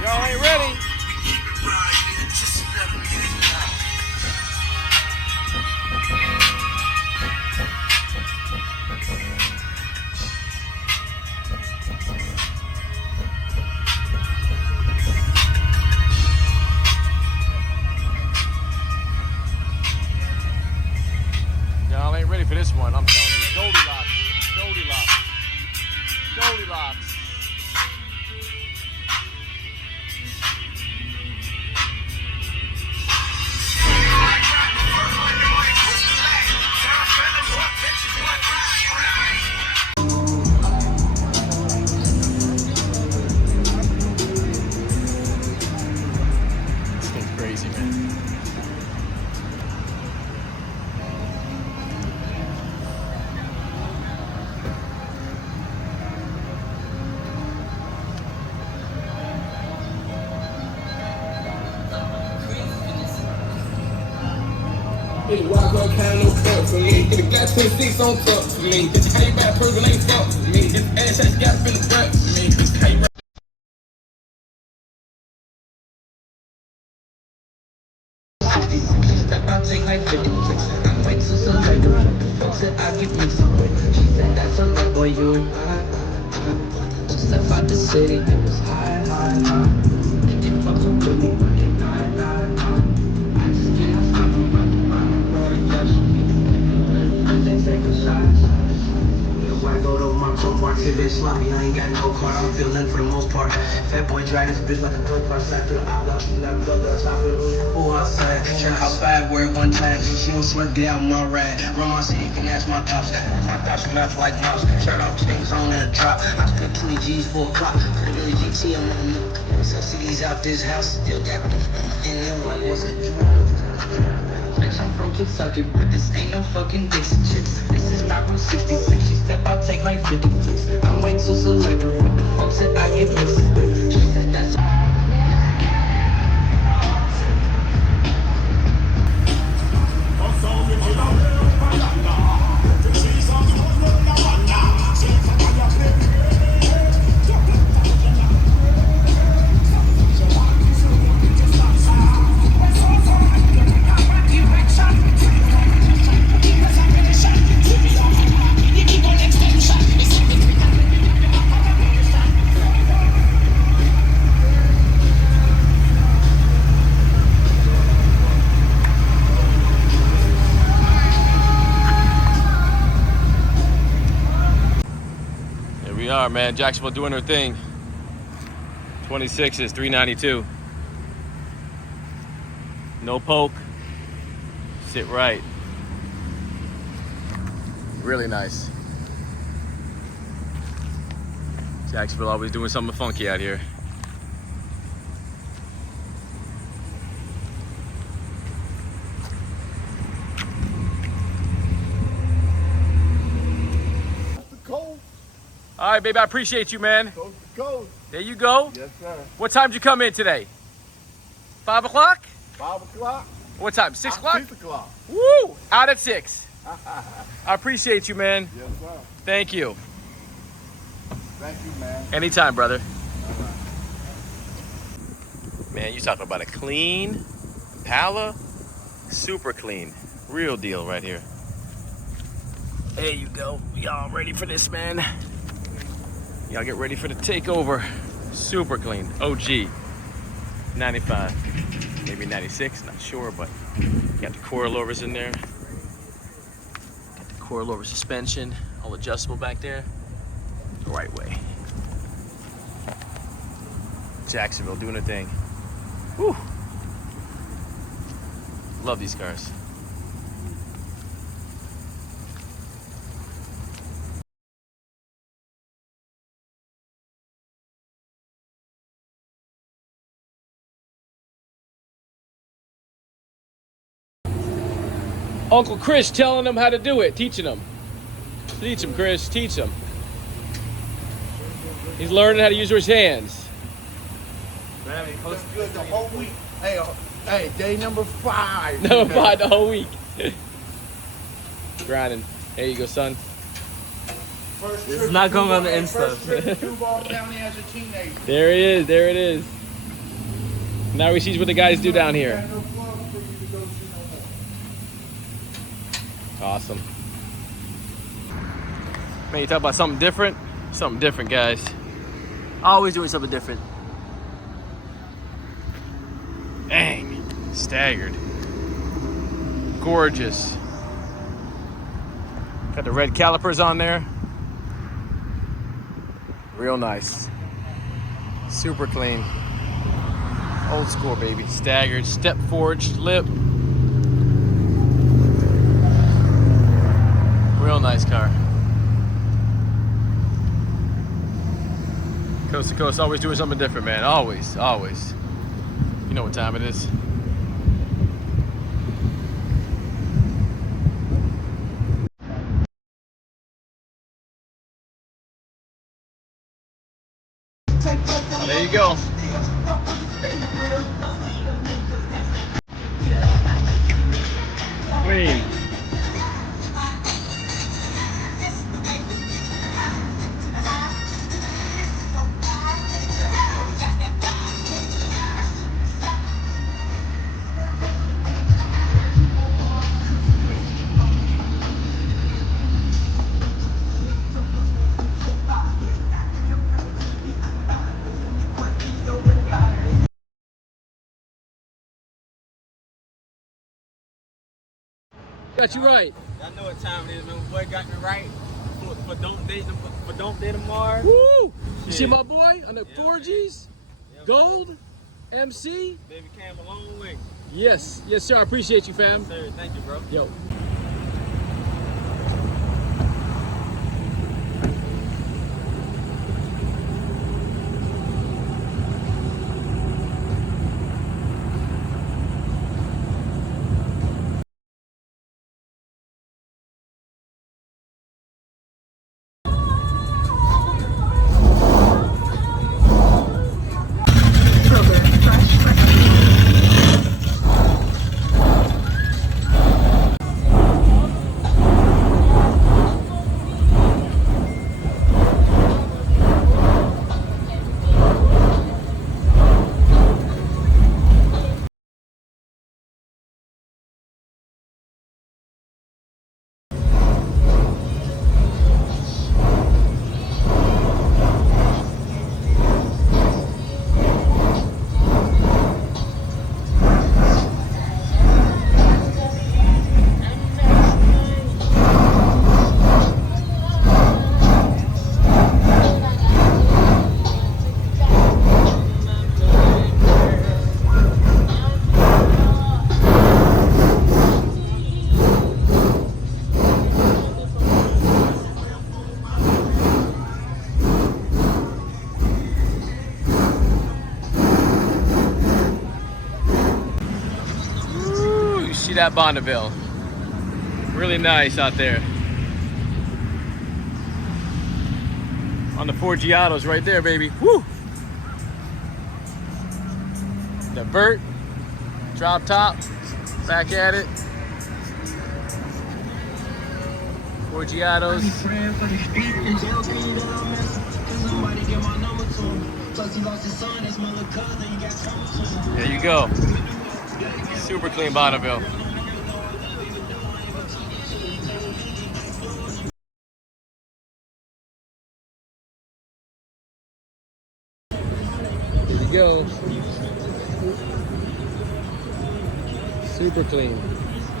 Y'all ain't ready. Y'all ain't ready for this one. I'm telling you. Goldilocks. Goldilocks. Goldilocks. This thing's crazy, man. Hey, walk up, kind no fuck for me. Get a glass 26 on top for me. Bitch, how you buy a person ain't fuck for me. This ass has got been a rap for me. Bitch, how you I take like 50 clicks. I'm way too selective. Fuck said I get mixed with. She said that's a lot, boy, you and I. Just left out the city, it was high. They fucking with me, but they not. I just can't stop them, running just they take a shot. If I go to my car, park it been sloppy. I ain't got no car, I'm feeling for the most part. Fat boy drag this bitch like a dope car. Side to the outlaw, she not go to the top of the who outside. Turn house 5 word one time. She don't swear, get out my ride. Run my city, can ask my thoughts. My thoughts are not like mouse. Shirt off, things on in a drop. I spent 20 G's for a clock. Put it in the GT, I'm on the move. So CDs out this house, still got me. And them like, what's the bitch, I'm from Kentucky, but this ain't no fucking Dixie Chicks. This is not Route 66. She step out, take like 50 flicks. I'm way too selective with the folks that I get mixed with. She said that's We are, man. Jacksonville doing her thing. 26 is 392. No poke. Sit right. Really nice. Jacksonville always doing something funky out here. All right, baby, I appreciate you, man. Coast to coast. There you go. Yes, sir. What time did you come in today? 5 o'clock? 5 o'clock. What time? 6 o'clock? 6 o'clock. Woo! Out at 6. I appreciate you, man. Yes, sir. Thank you. Thank you, man. Anytime, brother. All right. Man, you talking about a clean Impala? Super clean. Real deal right here. There you go. Y'all ready for this, man? Y'all get ready for the takeover. Super clean. OG. 95. Maybe 96. Not sure, but got the coilovers in there. Got the coilover suspension. All adjustable back there. The right way. Jacksonville doing a thing. Whew. Love these cars. Uncle Chris telling them how to do it, teaching them. Teach him, Chris, teach him. He's learning how to use his hands. That's good the whole week. Hey, day number 5. Number 5 the whole week. Grinding. There you go, son. This is not going on the Insta. First trip to Duval County as a teenager. There it is, there it is. Now he sees what the guys do down here. Got no club for you to go to no more. Awesome. Man, you talk about something different? Something different, guys. Always doing something different. Dang. Staggered. Gorgeous. Got the red calipers on there. Real nice. Super clean. Old school, baby. Staggered, step forged, lip. Real nice car. Coast to coast, always doing something different, man. Always, always. You know what time it is. There you go. Clean. Got you right. I know what time it is, man. Boy got me right. For don't date tomorrow. Woo! You Shit. see my boy on the Yeah, 4Gs? Yeah, Gold? MC? Baby came a long way. Yes. Yes, sir. I appreciate you, fam. Yes, sir. Thank you, bro. Yo. See that Bonneville. Really nice out there. On the 4G autos right there, baby. Woo! The vert, drop top, back at it. 4G autos. There you go. Super clean Bonneville. Here we go. Super clean.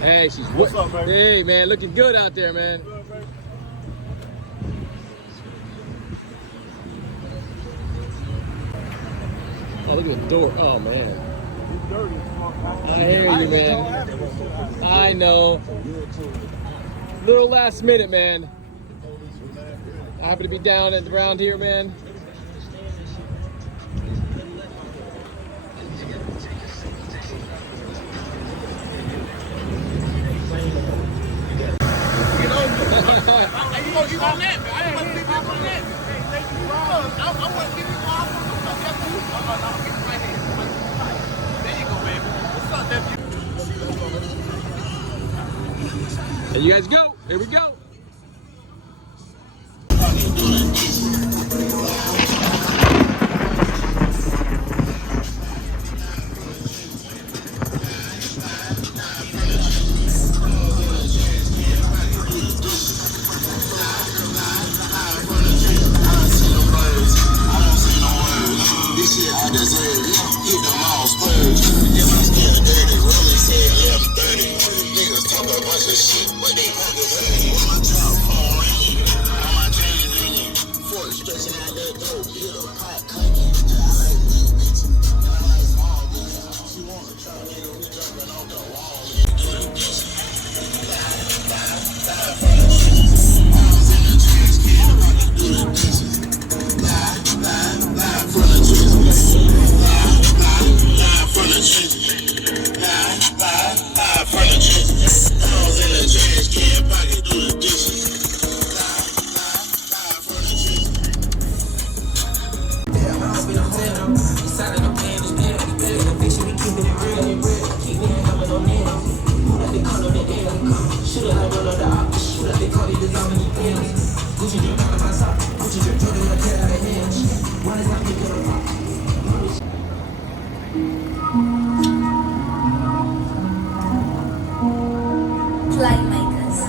Hey, she's What's up, baby? Hey, man, looking good out there, man. Oh, look at the door. Oh, man. I hear you, man. I know. Little last minute, man. I happen to be down at around here, man. There you guys go. Here we go. Flight makers.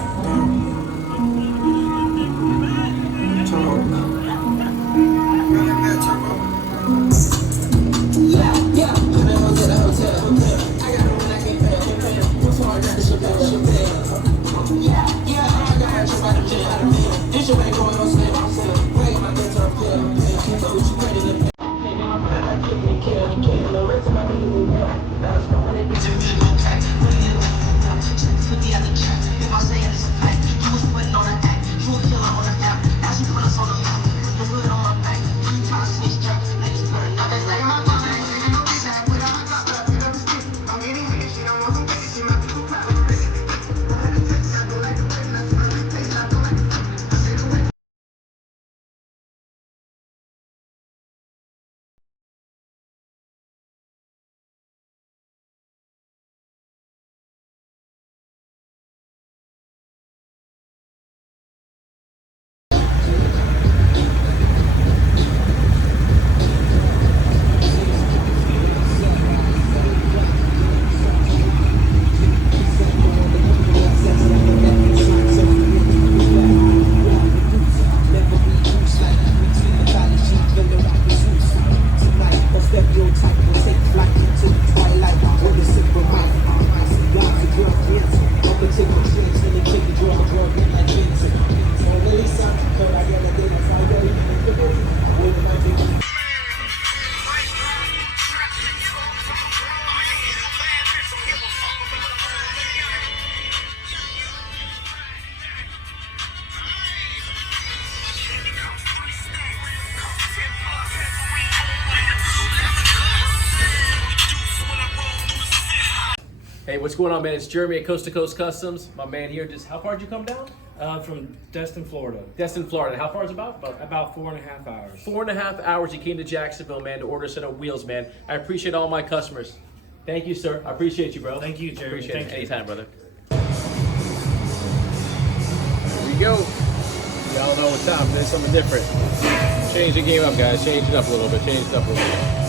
Hey, what's going on, man? It's Jeremy at Coast to Coast Customs. My man here, just how far did you come down? From Destin, Florida. Destin, Florida. How far is it about? About 4.5 hours. 4.5 hours you came to Jacksonville, man, to order a set of wheels, man. I appreciate all my customers. Thank you, sir. I appreciate you, bro. Thank you, Jeremy. Appreciate Thank it. you. Anytime, brother. Here we go. Y'all know what time. There's something different. Change the game up, guys. Change it up a little bit. Change it up a little bit.